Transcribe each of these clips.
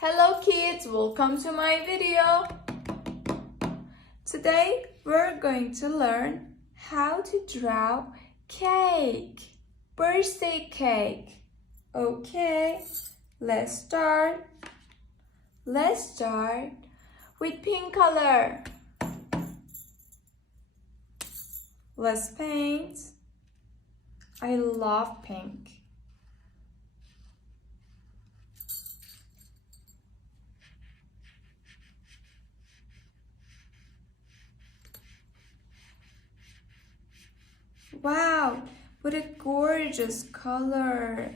Hello kids, welcome to my video. Today we're going to learn how to draw cake, birthday cake. Okay, let's start. Let's start with pink color. Let's paint. I love pink. Wow, what a gorgeous color!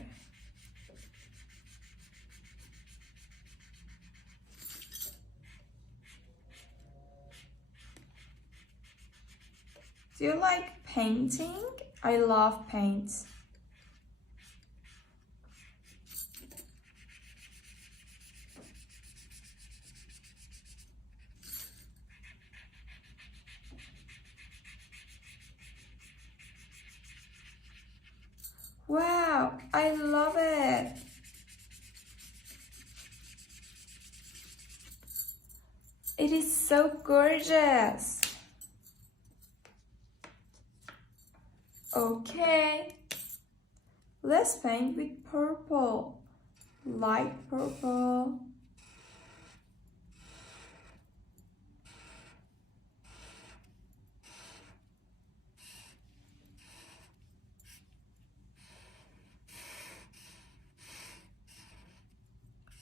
Do you like painting? I love paints. Wow, I love it. It is so gorgeous. Okay, let's paint with purple, light purple.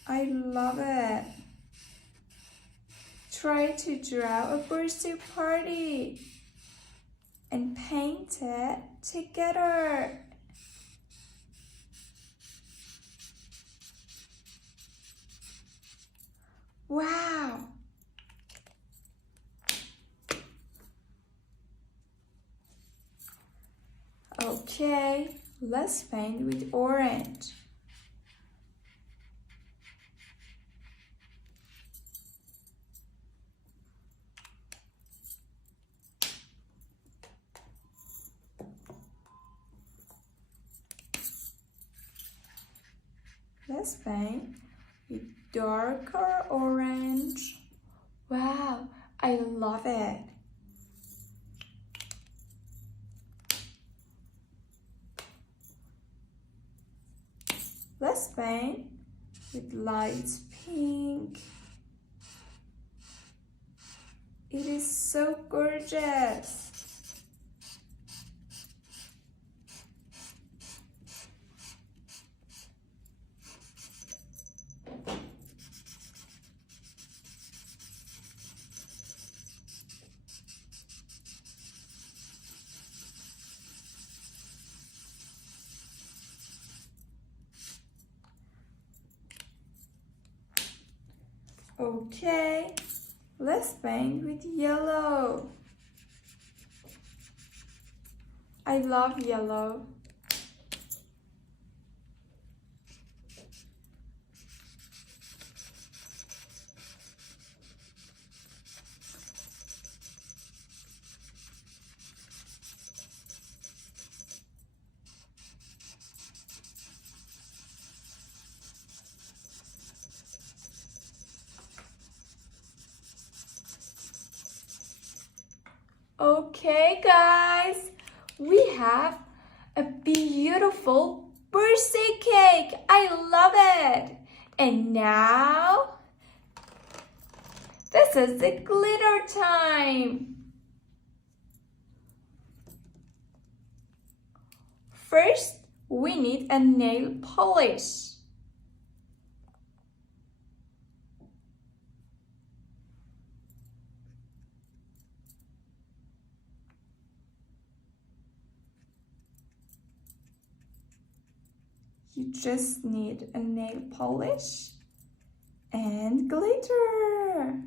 I love it. Try to draw a birthday party and paint it together. Wow! Okay, let's paint with orange. Let's paint with darker orange. Wow, I love it. Let's paint with light pink. It is so gorgeous. Okay, let's paint with yellow. I love yellow. Okay guys, we have a beautiful birthday cake. I love it. And now, this is the glitter time. First, we need a nail polish. You just need a nail polish and glitter.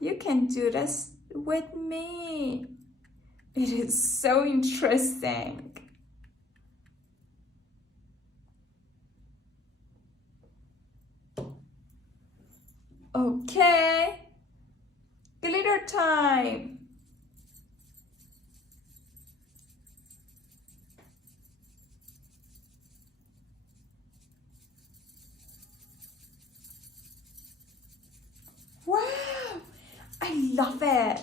You can do this with me. It is so interesting. Okay. Glitter time. Wow, I love it.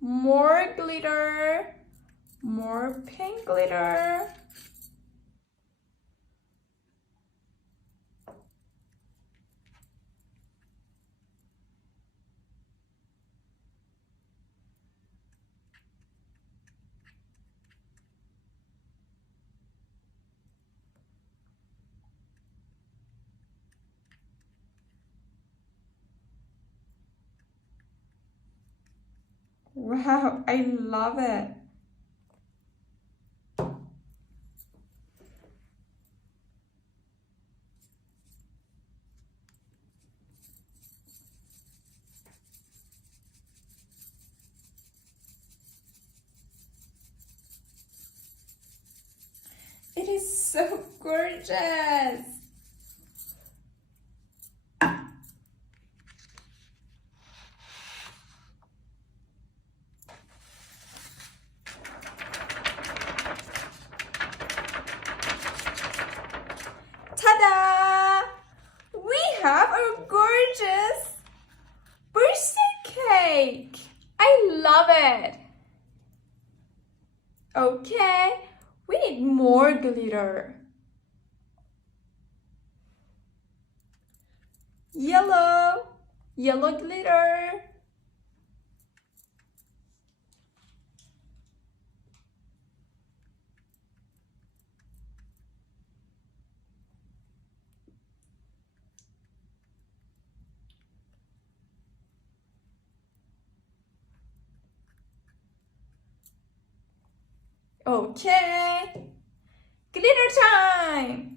More glitter, more pink glitter. Wow, I love it. It is so gorgeous. Ta-da! We have a gorgeous birthday cake. I love it. Okay, we need more glitter. Yellow, yellow glitter. Okay, glitter time.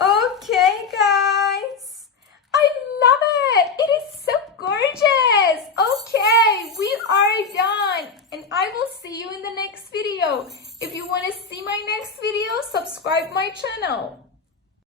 Okay, guys. I love it. It is so gorgeous. Okay, we are done. And I will see you in the next video. If you want to see my next video, subscribe my channel.